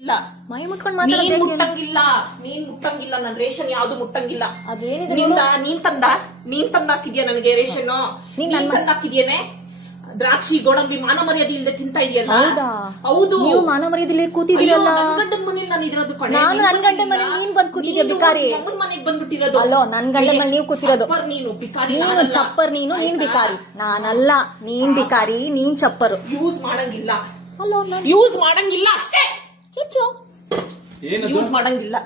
ಇಲ್ಲ. ಮೈ ಮುಟ್ಕೊಂಡ್ ನೀನ್ ಮಾತಾಡೋದು ಮುಟ್ಟಂಗಿಲ್ಲ. ನೀನ್ ಮುಟ್ಟಂಗಿಲ್ಲ. ನನ್ ರೇಷನ್ ಯಾವ್ದು ಮುಟ್ಟಂಗಿಲ್ಲ. ಅದೇನಿದೆ ನಿಂದ ನೀನ್ ತಂದ? ನೀನ್ ತಂದಾಕಿದ್ಯಾ ನನಗೆ ರೇಷನ್ ನೀನ್ ನೀನ್ ನನ್ ಮ- ತಂದ ದ್ರಾಕ್ಷಿ ಗೋಡಂಬಿ ಮಾನ ಮರ್ಯಾದೆ ಇಲ್ಲದೆ ತಿಂತಾ ಇದೆಯಲ್ಲ? ಹೌದಾ? ಹೌದು. ನೀವು ಮಾನ ಮರ್ಯಾದಲ್ಲಿ ಅಯ್ಯೋ, ಕೂತಿದ್ದೀರಲ್ಲ ನನ್ ಗಂಡನ್ ಮನೇಲಿ ನಾನು ಇರೋದು ಕಣೆ. ನಾನು ನನ್ನ ನನ್ ಗಂಡನ್ ಮನೇಲಿ ಮನೇಲಿ ಇಲ್ಲ. ನೀನ್ ಬಂದ್ ಕೂತಿದ್ಯಾ ನೀನು ಬಿಕಾರಿ. ನಮ್ಮನ್ ಮನೆಗ್ ಬಂದ್ಬಿಟ್ಟಿರೋದು. ಅಲ್ಲೋ, ನನ್ ಗಂಡನ್ ಮನೇಲಿ ನೀವ್ ಕೂತಿರೋದು. ಚಪ್ಪರ್ ನೀನು ಬಿಕಾರಿ ನೀನು ಚಪ್ಪರ್ ನೀನು ನೀನ್ ಬಿಕಾರಿ ನಾನಲ್ಲ. ನೀನ್ ಬಿಕಾರಿ ನೀನ್ ಚಪ್ಪರ್. ಯೂಸ್ ಮಾಡಂಗಿಲ್ಲ. ಅಲ್ಲೋ ಯೂಸ್ ಮಾಡಂಗಿಲ್ಲ ಅಷ್ಟೇ. ಕಿಚ್ಚು ಏನದು? ಯೂಸ್ ಮಾಡಂಗಿಲ್ಲ.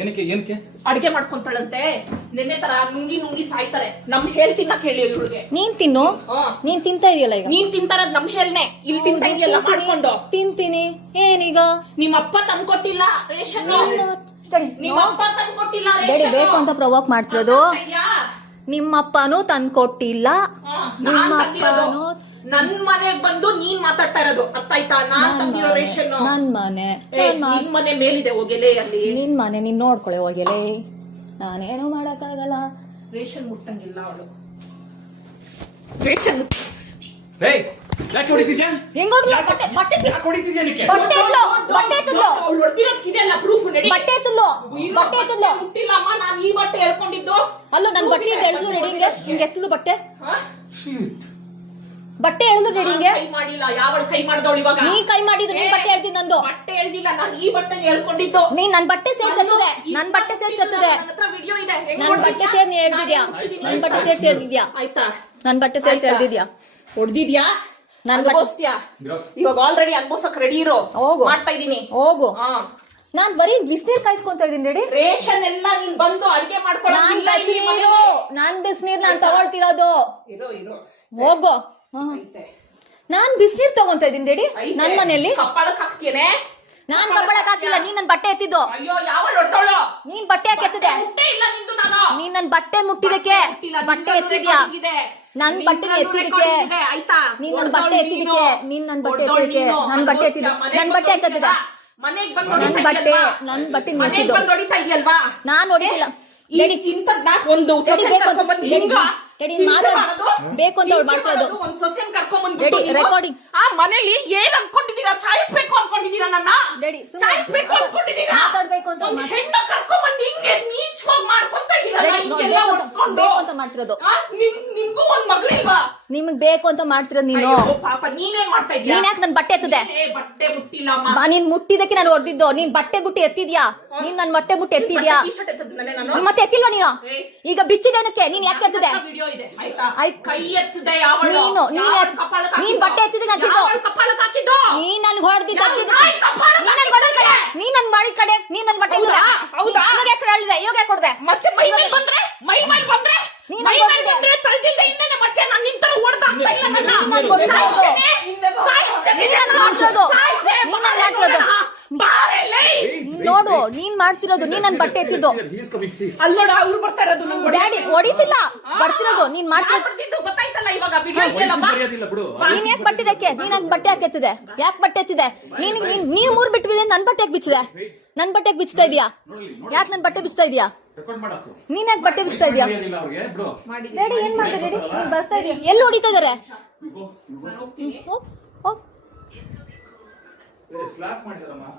ಏನಕ್ಕೆ ಏನಕ್ಕೆ? ಅಡಿಗೆ ಮಾಡ್ಕೊಂತಾಳಂತೆ. ನಿನ್ನೆ ತರ ನುಂಗಿ ನುಂಗಿ ಸಾಯ್ತಾರೆ. ನಮ್ ಹೇಳ್ ತಿನ್ನಕ್ ಹೇಳಿ ನೀನ್ ತಿನ್ನು? ನೀನ್ ತಿಂತಾ ಇದೆಯಲ್ಲ ಈಗ? ನೀನ್ ತಿಂತಾರ ನಮ್ ಹೇಳ್ನೆ. ಇಲ್ಲಿ ತಿಂತಾ ಇದೆಯಲ್ಲ ಮಾಡ್ಕೊಂಡು. ತಿಂತೀನಿ. ಏನೀಗ? ನಿಮ್ಮಪ್ಪ ತಂದ್ಕೊಟ್ಟಿಲ್ಲ ರೇಷನ್. ನಿಮ್ಮ ಅಪ್ಪ ತಂದ್ಕೊಟ್ಟಿಲ್ಲ ಬೇಡಿ ರೇಷನ್. ಬೇಕು ಅಂತ ಪ್ರವೋಕ್ ಮಾಡ್ತಿರೋದು. ನಿಮ್ಮಪ್ಪನೂ ತಂದ್ಕೊಟ್ಟಿಲ್ಲ. ನಿಮ್ಮ ಅಪ್ಪನೂ ನನ್ ಮನೆಗ್ ಬಂದು ನೀನ್ ಮಾತಾಡ್ತಾ ಇರೋದು. ಅರ್ಥ ಆಯ್ತಾ? ನಾನ್ ತಂದಿರೋ ಮನೆ. ರೇಷನ್ ನನ್ ಮನೆ. ನನ್ ನಿನ್ ಮನೆ ಮೇಲಿದೆ ಹೋಗೆಲೆ ಅಲ್ಲಿ. ನಿನ್ ಮನೆ ನೀನ್ ನೋಡ್ಕೊಳೆ ಹೋಗಿಲೆ. ನಾನೇನು ಮಾಡಕ್ಕಾಗಲ್ಲ. ರೇಷನ್ ಮುಟ್ಟಂಗಿಲ್ಲ ಅವಳು. ರೇಷನ್ ಏಯ್ ಯಾಕೆ ಹೊಡಿತಿದ್ಯಾ? ಹೆಂಗೋಗ್ಲಿ ಬಟ್ಟೆ ಬಟ್ಟೆ ಯಾಕೆ ಹೊಡಿತಿದ್ಯಾ ನಿಕ್ಕೆ ಬಟ್ಟೆ ಎತ್ಲು ಬಟ್ಟೆ ಎತ್ತಲು ಅವ್ಳು ಹೊಡ್ದಿರೋದ್ ಇದೆಲ್ಲ ಪ್ರೂಫ್ ನಡಿ ಬಟ್ಟೆ ಎತ್ತಲು ಇರೋ ಬಟ್ಟೆ ಎತ್ತಲು ಮುಟ್ಟಿಲ್ಲ ಅಮ್ಮ ನಾನ್ ಈ ಬಟ್ಟೆ ಹೇಳ್ಕೊಂಡಿದ್ದು ಅಲ್ಲೋ ನನ್ ಬಟ್ಟೆ ಎಳ್ದು ರೆಡಿಂಗ್ ಹಿಂಗೆ ಹಿಂಗೆ ಎತ್ತಲು ಬಟ್ಟೆ. ಹಾ? ಬಟ್ಟೆ ಎಳ್ದು ರೆಡಿ ಹಿಂಗೆ? ಕೈ ಮಾಡಿಲ್ಲ ಯಾವ ಕೈ ಮಾಡ್ದವಳು ಇವಾಗ? ನೀ ಕೈ ಮಾಡಿದ್ರು ನೀನ್ ಬಟ್ಟೆ ಎಳ್ದಿ ನಂದು. ಬಟ್ಟೆ ಹೇಳ್ದಿಲ್ಲ ನಾನು ಈ ಬಟ್ಟೆ ಹೇಳ್ಕೊಂಡಿದ್ದು ನೀನ್ ನನ್ ಬಟ್ಟೆ ಸೇರ್ಸ್ ಎತ್ತದೆ ನನ್ ಬಟ್ಟೆ ಸೇರ್ಸ್ ಎತ್ತದೆ ವಿಡಿಯೋ ಇದೆ. ನನ್ ಬಟ್ಟೆ ಸೇರ್ ನೀ ಹೇಳ್ದಿದ್ಯಾ? ನಾನ್ ನನ್ ಬಟ್ಟೆ ಸೇರ್ಸ್ ಎಳ್ದಿದ್ಯಾ ಆಯ್ತಾ? ನನ್ ಬಟ್ಟೆ ಸೇರ್ಸ್ ಹೇಳ್ದಿದ್ಯಾ? ಹೊಡ್ದಿದ್ಯಾ? ನನ್ ನನ್ ಬಟ್ಟೆ- ಇವಾಗ ಆಲ್ರೆಡಿ ಅನ್ಬೋಸಕ್ ರೆಡಿ ಇರೋ. ಹೋಗು. ಮಾಡ್ತಾ ಇದೀನಿ. ಹೋಗು. ನಾನ್ ಬರೀ ಬಿಸಿನೀರ್ ಕಾಯಿಸ್ಕೊಂತ ಇದೀನಿ ರೆಡಿ ರೇಷನ್ ಎಲ್ಲ ನೀನ್ ಬಂದು ಅಡ್ಗೆ ನಾನ್ ಮಾಡ್ಕೊಳ್ಳೋದಿಲ್ಲ ಇಲ್ಲಿ ಬಿಸಿನೀರು. ನಾನ್ ಬಿಸಿನೀರ್ ನಾನ್ ತಗೊಳ್ತಿರೋದು. ಇರೋ ಇರೋ. ಹೋಗು. ಐತೆ. ನಾನ್ ಬಿಸಿನೀರ್ ತಗೊಂತ ಇದೀನಿ ರೆಡಿ? ಐತೆ. ನನ್ ಮನೆಯಲ್ಲಿ? ಕಪ್ಪಳಕ್ ನಾನ್ ಕಬ್ಬಳಕ್ ಹಾಕಿಲ್ಲ ನೀನ್ ನನ್ ಬಟ್ಟೆ ಎತ್ತಿದ್ದು. ಅಯ್ಯೋ ಯಾವ ಹೊಡ್ತಾಳು ನೀನ್ ಬಟ್ಟೆ ಯಾಕೆ ಎತ್ತಿದೆ? ಮುಟ್ಟೆ ಇಲ್ಲ ನಿಂದು ನಾನು. ನೀನ್ ನನ್ ಬಟ್ಟೆ ಮುಟ್ಟಿದಕ್ಕೆ ಮುಟ್ಟಿಲ್ಲ, ಬಟ್ಟೆ ಎತ್ತಿದ್ಯಾ? recording ಇದೆ. ನನ್ ಬಟ್ಟೆ ಎತ್ತಿದಕ್ಕೆ recording ಇದೆ, ಆಯ್ತಾ? ನೀನ್ ನನ್ ಬಟ್ಟೆ. ಎತ್ತಿದಕ್ಕೆ ನೀನ್. ನನ್ ಬಟ್ಟೆ ಎತ್ತಿದಕ್ಕೆ ನೀನು. ನನ್ ಬಟ್ಟೆ ಎತ್ತಿದ ಮನೆಗ್ ನನ್ ಬಂದು ಬಟ್ಟೆ ಎತ್ತಿದ? ಮನೆಗ್ ಬಂದು ನನ್ ಹೊಡಿತಾ ಬಟ್ಟೆ ಇದೆಯಲ್ವಾ? ನನ್ ಬಟ್ಟೆ ನೀನ್ ಮನೆಗ್ ಎತ್ತಿದ್ದು. ಬಂದು ಹೊಡಿತಾ ಇದೆಯಲ್ವಾ ನಾನ್ ಈ- ಇಂಥದ್ನ ಒಂದು ಬೇಕು ಅಂತ. ಹಿಂಗ ರೆಡಿ ಹಿಂಸೆ ಮಾಡೋದು? ಬೇಕು ಅಂತ ಅವ್ಳು ಹಿಂಸೆ ಮಾಡ್ಕೊಳ್ಳೋದು. ಮಾಡೋದು, ಒಂದ್ ಸೊಸೆನ್ ಕರ್ಕೊಂಡ್ಬಂದ್ಬಿಟ್ಟು ರೆಡಿ, ನೀವು? recording. ಆ ಮನೇಲಿ ಏನ್ ಅನ್ಕೊಂಡಿದೀರಾ ಸಾಯಿಸ್ಬೇಕು ಅನ್ಕೊಂಡಿದೀರಾ ನನ್ನ? ರೆಡಿ, ಸಾಯಿಸ್ಬೇಕು ಅನ್ಕೊಂಡಿದೀರಾ ಮಾತಾಡ್ಬೇಕು ಅಂತ ಒಂದ್ ಹೆಣ್ಣ ಹಿಂಗೆ ನೀಚ್ವಾಗಿ ಮಾಡ್ಕೊಂತ ಇದೀರಲ್ಲ ರೆಡಿ, ನೋಡಿ, ಹಿಂಗೆಲ್ಲ ಬೇಕು ಅಂತ- ಹೊಡ್ಸ್ಕೊಂಡು. ಬೇಕು ಅಂತ ಮಾಡ್ತಿರೋದು. ಆ, ನಿಮ್- ನಿಮ್ಗೂ ಒಂದ್ ಮಗಳಿಲ್ವಾ? ನಿಮಗ್ ಬೇಕು ಅಂತ ಮಾಡ್ತಿರೋದು ನೀನು. ಅಯ್ಯೋ ಪಾಪ ನೀನೇನ್ ಮಾಡ್ತಾ ಇದ್ಯಾ ನೀನ್ ಯಾಕೆ ನನ್ ಬಟ್ಟೆ ಎತ್ತದೆ? ನೀನೇ ಬಟ್ಟೆ ಬಾ ನೀನ್ ಮುಟ್ಟಿದಕ್ಕೆ ನಾನು ಹೊಡೆದಿದ್ದು ನೀನ್ ಬಟ್ಟೆ ಬುಟ್ಟಿ ಎತ್ತಿದ್ಯಾ? ನೀನ್ ನನ್ ಬಟ್ಟೆ ಬುಟ್ಟಿ ಎತ್ತಿದ್ಯಾ? ಎತ್ತದ್ನಲ್ಲೇ ನಾನು? ನೀನ್ ಮತ್ತೆ ಎತ್ತಿಲ್ವಾ ನೀನು? ಏಯ್. ಈಗ ಬಿಚ್ಚಿದೇನಕ್ಕೆ ನೀನ್ ಯಾಕೆ ಎತ್ತದೆ? ವಿಡಿಯೋ ಇದೆ. ಆಯ್ತಾ? ಆಯ್ತ್. ಕೈ ಎತ್ತದೆ ಯಾವಳು? ನೀನು- ನೀನ್ ಯಾವಳು ಎತ್- ಕಪಾಳಕ್ಕೆ ನೀನ್ ಹಾಕಿದ್ದು? ಬಟ್ಟೆ ಎತ್ತಿದ್ದು ನಾನು ಯಾವಳು ಕಪಾಳಕ್ಕೆ ಹಾಕಿದ್ದು? ನೀನ್ ನಾಯಿ ಕಪಾಳಕ್ಕೆ ನೀನ್ ನನ್ ಹೊಡೆದ ಕಡೆ ನೀನ್ ನನ್ ಮಾಡಿ ಕಡೆ ನೀ ನನ್ ಬಟ್ಟೆ ಹೌದಾ? ಹೌದಾ? ಹೇಳಿದೆ ಇವಾಗ ಯಾಕೆ ಕೊಡ್ದೆ. ಮತ್ತೆ ಮೈ ಮೇಲೆ ಬಂದ್ರೆ? ಮೈ ಮೇಲೆ ಬಂದ್ರೆ? ನೀನ್ ಮೈ ಮೇಲೆ. ಬಂದ್ರೆ ತಳ್ದಿದ್ದೆ ಇನ್ನೇನೆ ಮತ್ತೆ ನಾನು ನಿಂತರ ಇಲ್ಲ ನೋಡು ನೀನ್ ಮಾಡ್ತಿರೋದು ನೀನ್ ನನ್ ಬಟ್ಟೆ ಎತ್ತಿದ್ದು. ಅಲ್ಲಿ ನೋಡು ಅವ್ರು ಬರ್ತಾ ಇರೋದು ನಂಗ್ ಡ್ಯಾಡಿ ಹೊಡಿತಿಲ್ಲ. ಬರ್ತಿರೋದು ನೀನ್ ಮಾಡ್ತಿರೋದು ಗೊತ್ತಾಯ್ತಲ್ಲ ಇವಾಗ ನೀನ್ ಯಾಕೆ ಬಟ್ಟಿದಕ್ಕೆ ನೀನ್ ನನ್ ಬಟ್ಟೆ ಯಾಕೆ ಎತ್ತಿದೆ ಯಾಕೆ ಬಟ್ಟೆ ಎತ್ತಿದೆ ನೀನ್ ನೀನ್ ನೀವ್ ಮೂರ್ ಬಿಟ್ಟಿದೆ ನನ್ ಬಟ್ಟೆ ಯಾಕೆ ಬಿಚ್ಚಿದೆ? ನನ್ ಬಟ್ಟೆ ಯಾಕೆ ಬಿಚ್ತಾ ಇದೀಯಾ? ಯಾಕೆ ನನ್ ಬಟ್ಟೆ ಬಿಚ್ತಾ ಇದೀಯಾ? ನೀನ್ ಯಾಕೆ ಬಟ್ಟೆ ಬಿಚ್ತಾ ಇದೀಯಾ? ಏನ್ ನೀನ್ ಬರ್ತಾ ಇದೀಯ? ಎಲ್ಲಿ ಹೊಡಿತಾ ಇದಾರೆ? ನಾನು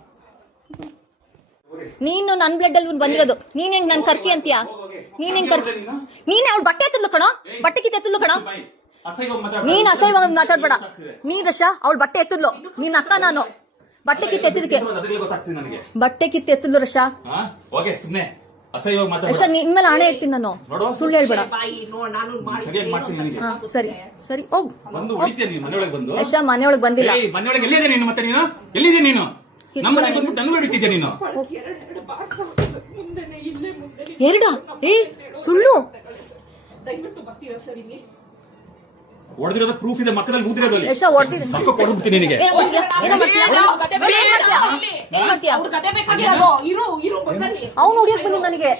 ನೀನು ಬ್ಲಡ್ ಅಲ್ಲಿ ಬಂದಿರೋದು. ನೀನ್ ಹೆಂಗ್ ನನ್ ಕರ್ಕಿ ಅಂತೀಯಾ? ನೀನ್ ಹೆಂಗ್ ಕರ್ಕಿ? ನೀನ್? ಅವ್ಳ ಬಟ್ಟೆ ಎತ್ತಲು ಕಣೋ? ಬಟ್ಟೆ ಕಿತ್ತ ಎತ್ತಲು ಕಣೋ. ನೀನ್ ಅಸಹ್ಯವಾಗಿ ಮಾತಾಡ್ಬೇಡ. ನೀನ್ ರಶಾ ಅವ್ಳು ಬಟ್ಟೆ ಎತ್ತದ್ಲು. ನಿನ್ನ ಅಕ್ಕ ನಾನು. ಬಟ್ಟೆ ಕಿತ್ತ ಎತ್ತಿದಕ್ಕೆ ಬಟ್ಟೆ ಕಿತ್ತ ಎತ್ತದ್ಲು ರಶಾ. ಓಕೆ ಸುಮ್ನೆ. ಅಸಹ್ಯವಾಗಿ ಮಾತಾಡ್ಬೇಡ. ನಿನ್ ಮೇಲೆ ಹಣೆ ಇಡ್ತೀನಿ ನಾನು. ನೋಡು. ಸುಳ್ಳು ಹೇಳ್ಬೇಡ. ಬಾಯಿ ನಾನು ಸರಿಯಾಗಿ ಮಾಡ್ತೀನಿ ನನಗೆ ಹಾ ಸರಿ ಸರಿ ಹೋಗ್. ಬಂದು ಹೊಡಿತೀಯ ನೀನು ಮನೆಯೊಳಗೆ ಬಂದು? ಯಶ ಮನೆಯೊಳಗೆ ಬಂದಿಲ್ಲ. ಏಯ್ ಮನೆಯೊಳಗೆ ಎಲ್ಲಿದೆ ನೀನು ಮತ್ತೆ ನೀನು? ಎಲ್ಲಿದೆ ನೀನು? ನಮ್ಮ ಮನೆಗೆ ಬಂದ್ಬಿಟ್ಟು ನನಗೂ ಹಿಡಿತಿದ್ದೆ ನೀನು? ಎರಡೆರಡು ಬಾರ್ಸ ಮುಂದೆನೆ ಇಲ್ಲೇ ಮುಂದೆ ಎರಡ? ಏ ಸುಳ್ಳು. ದಯವಿಟ್ಟು ಬರ್ತೀರಾ ಸರ್ ಇಲ್ಲಿ? ಹೊಡೆದಿರೋದು ಪ್ರೂಫ್ ಇದೆ ಮಕ್ಕದಲ್ಲಿ ಊದಿರೋದಲ್ಲಿ ಮಕ್ಕ ಕೊಡ್ಬಿಡ್ತೀನಿ ನಿನಗೆ. ಏನೋ ಮಾಡ್ತೀಯಾ? ಏನೋ ಮಾಡ್ತೀಯಾ? ಏನ್ ಮಾಡ್ತೀಯಾ? ಅವ್ರ ಗದೆ ಬೇಕಾಗಿರೋದು. ಇರು ಇರು ಬಂದಲ್ಲಿ. ಅವ್ನು ಹೊಡಿಯಕ್ ಬಂದು ನನಗೆ.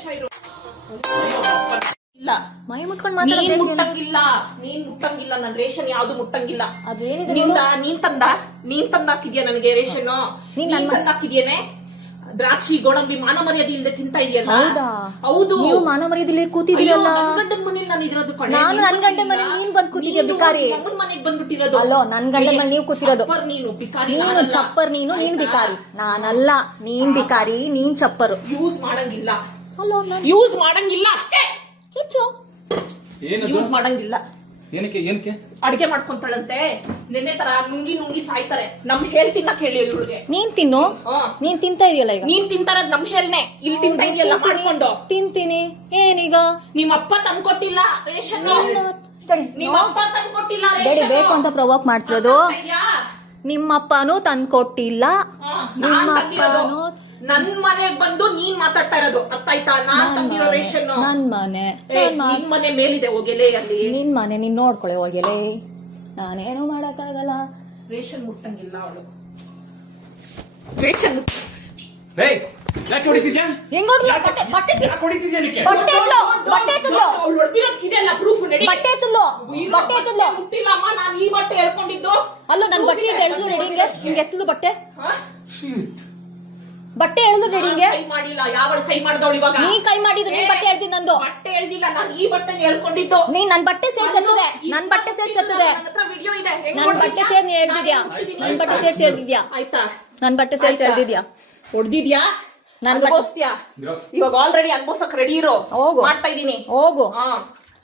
ಇಲ್ಲ. ಮೈ ಮುಟ್ಕೊಂಡ್ ನೀನ್ ಮಾತಾಡೋದು ಮುಟ್ಟಂಗಿಲ್ಲ. ನೀನ್ ಮುಟ್ಟಂಗಿಲ್ಲ. ನನ್ ರೇಷನ್ ಯಾವ್ದು ಮುಟ್ಟಂಗಿಲ್ಲ. ಅದು ಏನಿದೆ ನಿಂದ ನೀನ್ ತಂದ? ನೀನ್ ತಂದಾಕಿದ್ಯಾ ನನಗೆ ರೇಷನ್ ನೀನ್ ನೀನ್ ನನ್ ತಂದ ಹಾಕಿದ್ಯೇನೆ ದ್ರಾಕ್ಷಿ ಗೋಡಂಬಿ ಮಾನ ಮರ್ಯಾದೆ ಇಲ್ಲದೆ ತಿಂತಾ ಇದೆಯಲ್ಲ? ಹೌದಾ? ಹೌದು. ನೀವು ಮಾನ ಮರ್ಯಾದೆ ಕೂತಿದ್ದೀರಲ್ಲ? ನನ್ ಗಂಡನ ಮನೇಲಿ ನಾನು ಇರೋದು ಕಣೆ. ನಾನು ನಿನ್ ನನ್ ಮನೆ ಮನೇಲಿ ನೀನ್ ಬಂದ್ ಕೂತಿದ್ಯಾ ನೀನು ಬಿಕಾರಿ. ಅಮ್ಮನ ಮನೆಗೆ ಬಂದ್ಬಿಟ್ಟಿರೋದು. ಅಲ್ಲೋ, ನನ್ ಗಂಡನ ಮನೆ ನೀವು ಕೂತಿರೋದು. ಚಪ್ಪರ್ ನೀನು ಬಿಕಾರಿ ನೀನು. ಚಪ್ಪರ್ ನೀನು ನೀನ್? ಬಿಕಾರಿ ನಾನಲ್ಲ ನೀನ್ ಬಿಕಾರಿ ನೀನ್ ಚಪ್ಪರ್. ಯೂಸ್ ಮಾಡಂಗಿಲ್ಲ. ಅಲ್ಲೋ ಯೂಸ್ ಮಾಡಂಗಿಲ್ಲ ಅಷ್ಟೇ. ಯೂಸ್ ಮಾಡಂಗಿಲ್ಲ. ಏನಕ್ಕೆ ಏನಕ್ಕೆ? ಅಡಿಗೆ ಮಾಡ್ಕೊಂತಾಳಂತೆ. ನಿನ್ನೆ ತರ ನುಂಗಿ ನುಂಗಿ ಸಾಯ್ತಾರೆ. ನಮ್ ಹೇಳ್ ತಿನ್ನಕ್ ಹೇಳಿ ಇವಳಿಗೆ ನೀನ್ ತಿನ್ನು. ನೀನ್ ತಿಂತಾ ಇದೆಯಲ್ಲ ಈಗ? ನೀನ್ ತಿಂತಾರದ್ ನಮ್ ಹೇಳ್ನೆ. ಇಲ್ಲಿ ತಿಂತಾ ಇದೆಯಲ್ಲ ಮಾಡ್ಕೊಂಡು. ತಿಂತೀನಿ. ಏನೀಗ? ನಿಮ್ ಅಪ್ಪ ತಂದ್ಕೊಟ್ಟಿಲ್ಲ ರೇಷನ್. ತಡಿ. ನಿಮ್ ಅಪ್ಪ ತಂದ್ಕೊಟ್ಟಿಲ್ಲ ಬೇಡಿ ರೇಷನ್. ಬೇಕು ಅಂತ ಪ್ರವೋಕ್ ಮಾಡ್ತಿರೋದು. ನಿಮ್ಮಪ್ಪನೂ ತಂದ್ಕೊಟ್ಟಿಲ್ಲ ನಿಮ್ಮ ಅಪ್ಪನೂ ನನ್ ಮನೆಗ್ ಬಂದು ನೀನ್ ಮಾತಾಡ್ತಾ ಇರೋದು. ಅರ್ಥ ಆಯ್ತಾ? ನಾನ್ ತಂದಿರೋ ರೇಷನ್. ನನ್ ಮನೆ. ನನ್ ಮನೆ. ಮೇಲಿದೆ ಹೋಗೆಲೆ ಅಲ್ಲಿ. ನಿನ್ ಮನೆ ನೀನ್ ನೋಡ್ಕೊಳೆ ಹೋಗೆಲೆ. ನಾನೇನು ಮಾಡಕ್ಕಾಗಲ್ಲ. ರೇಷನ್ ಮುಟ್ಟಂಗಿಲ್ಲ ಅವಳು. ರೇಷನ್ ಏಯ್ ಯಾಕೆ ಹೊಡಿತಿದ್ಯಾ? ಹೆಂಗ್ ಹೊಡ್ದ್ಲು? ಬಟ್ಟೆ ಬಟ್ಟೆ ಯಾಕೆ ಹೊಡಿತಿದ್ಯಾ ನಿಕ್ಕೆ ಬಟ್ಟೆ ಎತ್ಲು, ಬಟ್ಟೆ ಎತ್ತಲು ಅವಳು ಹೊಡ್ದಿರೋದ್ ಇದೆಲ್ಲ ಪ್ರೂಫ್ ನಡಿ. ಬಟ್ಟೆ ಇರೋ ಬಟ್ಟೆ ಮುಟ್ಟಿಲ್ಲಮ್ಮ ನಾನ್ ಈ ಬಟ್ಟೆ ಹೇಳ್ಕೊಂಡಿದ್ದು ಅಲ್ಲೋ ನನ್ ಬಟ್ಟೆ ಎಳ್ದು ಹಿಂಗೆ. ಹಿಂಗೆ ಎತ್ತಲು ಬಟ್ಟೆ. ಹಾ? ಬಟ್ಟೆ ಎಳ್ದು ರೆಡಿ ಹಿಂಗೆ ಕೈ ಮಾಡಿಲ್ಲ. ಯಾವಳ ಕೈ ಮಾಡ್ದವಳು ಇವಾಗ? ನೀ ಕೈ ಮಾಡಿದ್ರು ನೀನ್ ಬಟ್ಟೆ ಹೇಳ್ದಿ ನಂದು. ಬಟ್ಟೆ ಹೇಳ್ದಿಲ್ಲ ನಾನು ಈ ಬಟ್ಟೆ ಹೇಳ್ಕೊಂಡಿದ್ದು ನೀನ್ ನನ್ ಬಟ್ಟೆ ಸೇರ್ಸತ್ತದೆ ನನ್ ಬಟ್ಟೆ ಸೇರ್ಸತ್ತದೆ ವಿಡಿಯೋ ಇದೆ. ನನ್ ಬಟ್ಟೆ ಸೇರ್ ನೀ ಹೇಳ್ದಿದ್ಯಾ ನಾನೇ. ನನ್ ಬಟ್ಟೆ ಸೇರ್ಸಿ ಹೇಳ್ದಿದ್ಯಾ ಆಯ್ತಾ? ನನ್ ಬಟ್ಟೆ ಸೇರ್ಸಿ ಹೇಳ್ದಿದ್ಯಾ ಎಳ್ದಿದ್ಯಾ ಹೊಡ್ದಿದ್ಯಾ? ನನ್ ಬಟ್ಟೆ- ಇವಾಗ ಆಲ್ರೆಡಿ ಅನ್ಭವಿಸಕ್ ರೆಡಿ ಇರೋ. ಹೋಗು. ಮಾಡ್ತಾ ಇದೀನಿ ಹೋಗು. ಹಾ.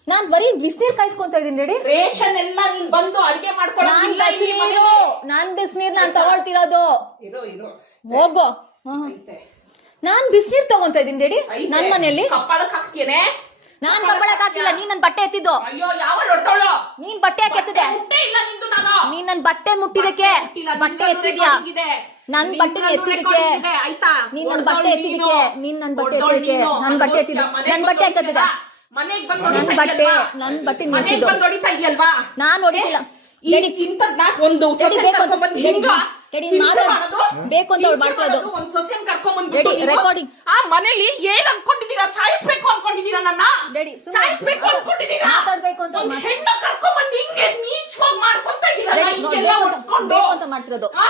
ನಾನ್ ಬರೀ ಬಿಸಿನೀರ್ ಕಾಯಿಸ್ಕೊಂತ ಇದೀನಿ ರೆಡಿ ರೇಷನ್ ಎಲ್ಲ ನೀನ್ ಬಂದು ಅಡಿಗೆ ನಾನ್ ಮಾಡ್ಕೊಳ್ಳೋದಿಲ್ಲ ಇಲ್ಲಿ ಬಿಸಿನೀರು. ನಾನ್ ಬಿಸಿನೀರ್ ನಾನ್ ತಗೊಳ್ತಿರೋದು. ಇರೋ ಇರೋ. ಹೋಗು. ಐತೆ. ನಾನ್ ಬಿಸಿನೀರ್ ತಗೊಂತ ಇದೀನಿ ಐತೆ. ನನ್ ಮನೆಯಲ್ಲಿ. ಕಪ್ಪಳಕ್ ನಾನ್ ಕಬ್ಬಳಕ್ ಹಾಕಿಲ್ಲ ನೀನ್ ನನ್ ಬಟ್ಟೆ ಎತ್ತಿದ್ದು. ಅಯ್ಯೋ ಯಾವ ನೀನ್ ಬಟ್ಟೆ ಯಾಕೆ ಎತ್ತಿದೆ? ಮುಟ್ಟೆ ಇಲ್ಲ ನಿಂದು ನಾನು. ನೀನ್ ನನ್ ಬಟ್ಟೆ ಮುಟ್ಟಿದಕ್ಕೆ ಮುಟ್ಟಿಲ್ಲ, ಬಟ್ಟೆ ನಿನ್ನಲ್ಲೂ ಎತ್ತಿದ್ಯಾ? recording ಇದೆ. ನನ್ ಬಟ್ಟೆ ನಿನ್ನಲ್ಲೂ ಎತ್ತಿದಕ್ಕೆ recording ಇದೆ, ಆಯ್ತಾ? ನೀನ್ ನನ್ ಬಟ್ಟೆ ಎತ್ತಿದಕ್ಕೆ ನೀನು. ನೀನ್ ನನ್ ಬಟ್ಟೆ ಎತ್ತಿದಕ್ಕೆ ನೀನು. ನನ್ ಬಟ್ಟೆ ಮನೆಗ್ ನನ್ ಬಂದು ಬಟ್ಟೆ ಎತ್ತಿದ್ದೆ? ಹೊಡಿತೀಯಲ್ವಾ? ಮನೆಗ್ ಬಂದ್ ನನ್ ಹೊಡಿತಾ ಬಟ್ಟೆ ಇದೆಯಲ್ವಾ? ನನ್ ಬಟ್ಟೆ ಮನೆಗ್ ನಿಂತಿದ್ದು ಬಂದು ಹೊಡಿತಾ ಇದೆಯಲ್ವಾ ನಾನ್ ಹೊಡಿತಿಲ್ಲ. ಈ ಇಂಥದ್ನ ಒಂದು ಬೇಕು ಅಂತ ಹಿಂಗ ರೆಡಿ ಮಾತಾಡೋದು? ಬೇಕು ಅಂತ ಅವ್ಳು ಮಾಡ್ಕೊಳ್ಳೋದು. ರೆಡಿ, ನೀವು ಆ ಮನೇಲಿ ಏನ್ ಅನ್ಕೊಂಡಿದೀರಾ ಸಾಯಿಸ್ಬೇಕು ಅನ್ಕೊಂಡಿದೀರಾ ನನ್ನ? ರೆಡಿ, ಸುಮ್ನೆ. ಸಾಯಿಸ್ಬೇಕು ಅನ್ಕೊಂಡಿದೀರಾ ಮಾತಾಡ್ಬೇಕು ಅಂತ ಒಂದ್ ಮಾಡ್- ಹೆಣ್ಣ ಕರ್ಕೊಂಡ್ಬಂದು ಹಿಂಗೆ ನೀಚವಾಗಿ ಮಾಡ್ಕೊಂತ ಇದೀರಲ್ಲ ರೆಡಿ, ನೋಡಿ, ಹಿಂಗೆಲ್ಲ ಬೇಕು ಅಂತ- ಹೊಡ್ಸ್ಕೊಂಡು ಬೇಕು ಅಂತ ಮಾಡ್ತಿರೋದು. ಆ,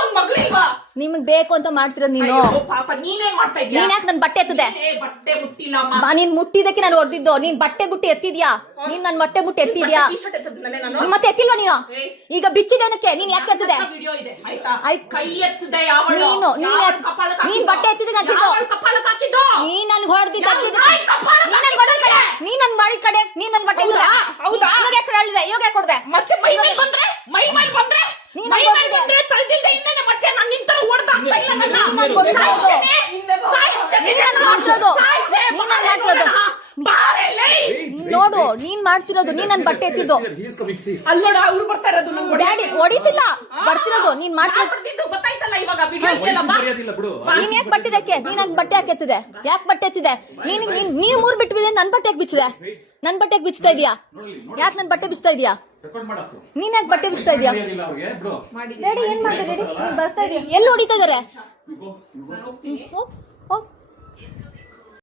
ಒಂದ್ ಮಗಳಿಲ್ವಾ? ನಿಮಗ್ ಬೇಕು ಅಂತ ಮಾಡ್ತಿರೋದು ನೀನು. ಅಯ್ಯೋ ಪಾಪ ನೀನೇನ್ ಮಾಡ್ತಾ ಇದೀಯ ನೀನ್ ಯಾಕೆ ನನ್ ಬಟ್ಟೆ ಎತ್ತದೆ? ನೀನೇ ಬಟ್ಟೆ ಮುಟ್ಟಿಲ್ಲಮ್ಮ ಬಾ, ನೀನ್ ಮುಟ್ಟಿದಕ್ಕೆ ನಾನು ಹೊಡೆದಿದ್ದು ನೀನ್ ಬಟ್ಟೆ ಬುಟ್ಟಿ ಎತ್ತಿದ್ಯಾ? ನೀನ್ ನನ್ ಬಟ್ಟೆ ಬುಟ್ಟಿ ಎತ್ತಿದ್ಯಾ? ಟೀ ಶರ್ಟ್ ಎತ್ತದ್ನಲ್ಲೇ ನಾನು ನೀನ್. ಮತ್ತೆ ಎತ್ತಿಲ್ವಾ ನೀನು? ಏಯ್. ಈಗ ಬಿಚ್ಚಿದೇನಕ್ಕೆ ನೀನ್ ಯಾಕೆ ಎತ್ತದೆ? ವಿಡಿಯೋ ಇದೆ? ಆಯ್ತಾ? ಆಯ್ತ್. ಕೈ ಎತ್ತದೆ ಯಾವಳು? ನೀನು, ನೀನ್ ಯಾವಳು ಎತ್- ಕಪಾಳಕ್ಕೆ ನೀನ್ ಹಾಕಿದ್ದು? ಬಟ್ಟೆ ಎತ್ತಿದ್ದೆ ನಾನ್ ಯಾವಳು ಹಾಕಿದ್ದು ನೀನ್ ನನ್ ಹೊಡೆದಿದ್ದ ಯಾವ ನಾಯಿ ಕಪಾಳಕ್ಕೆ ನೀನ್ ನನ್ ಹೊಡೆದ ಕಡೆ ಹಾಕಿದೆ? ನೀನ್ ನನ್ ಮಾಡಿ ಕಡೆ ನೀನ್ ನನ್ ಬಟ್ಟೆ ಹೌದಾ? ಹೌದಾ? ಇವಾಗ ಯಾಕೆ ಹೇಳಿದೆ ಇವಾಗ ಯಾಕೆ ಕೊಡ್ದೆ ಮತ್ತೆ ಮೈ ಮೇಲೆ ಬಂದ್ರೆ ಮೈ ಮೇಲೆ ಬಂದ್ರೆ ನೀನ್ ಮೈ ನನ್ ಮೇಲೆ ಹೊಡ್ದಿದ್ದೆ. ಬಂದ್ರೆ ತಳ್ಜಿಲ್ದೆ ಇನ್ನೇನೆ ಮತ್ತೆ ನಾನು ನಿಂತರ ಓಡ್ದಾಗ್ತಾ ಇಲ್ಲ ನನ್ನ ನೀನ್ ನನ್ ಹೊಡ್ದಿದ್ದು. ಸಾಯಿಸ್ತೀನಿ. ನೀನ್ ನನ್ ಮಾಡ್ತಿರೋದು. ಸಾಯಿಸ್ದೆ. ನೀನ್ ನನ್ ಮಾಡ್ತಿರೋದು. ಬಾರೆ ಲೇ. ನೋಡು ನೀನ್ ಮಾಡ್ತಿರೋದು ನೀನ್ ನನ್ ಬಟ್ಟೆ ಎತ್ತಿದ್ದು. ಅಲ್ಲ್ ನೋಡು ಅವ್ರು ಬರ್ತಾ ಇರೋದು ನಂಗೆ ಡ್ಯಾಡಿ ಹೊಡಿತಿಲ್ಲ. ಬರ್ತಿರೋದು ನೀನ್ ಮಾಡ್ತಿರೋದು ಹೊಡೆದಿದ್ದು ಗೊತ್ತಾಯ್ತಲ್ಲ ಇವಾಗ ವಿಡಿಯೋ ಇದೆಯಲ್ಲ ವಯಸ್ಸಿನ ಬಾ. ಮರ್ಯಾದಿಲ್ಲ ಬಿಡು. ನೀನ್ ಯಾಕೆ ಬಟ್ಟಿದಕ್ಕೆ? ನೀನ್ ನನ್ ಬಟ್ಟೆ ಯಾಕೆ ಎತ್ತಿದೆ? ಯಾಕೆ ಬಟ್ಟೆ ಎತ್ತಿದೆ? ನೀನ್ ನೀನ್ ನೀವ್ ಮೂರ್ ಬಿಟ್ಟಿದೆ ನನ್ ಬಟ್ಟೆ ಯಾಕೆ ಬಿಚ್ಚಿದೆ? ನನ್ ಬಟ್ಟೆಗೆ ಯಾಕೆ ಬಿಚ್ತಾ ಇದೀಯಾ? ಯಾಕೆ ನನ್ ಬಟ್ಟೆ ಬಿಚ್ತಾ ಇದೀಯಾ? ರೆಕಾರ್ಡ್ ಮಾಡಾಕು ನೀನ್ ಯಾಕೆ ಬಟ್ಟೆ ಬಿಚ್ತಾ ಇದೀಯಾ? ಮರ್ಯಾದಿಲ್ಲ ಅವ್ರಿಗೆ ಬಿಡು. ರೆಡಿ ಏನ್ ನೀನ್ ಬರ್ತಾ ಇದೀಯ? ಎಲ್ಲಿ ಹೊಡಿತಾ ಇದಾರೆ. ನಾನು ಹೋಗ್ತೀನಿ. ಹೋಗ್.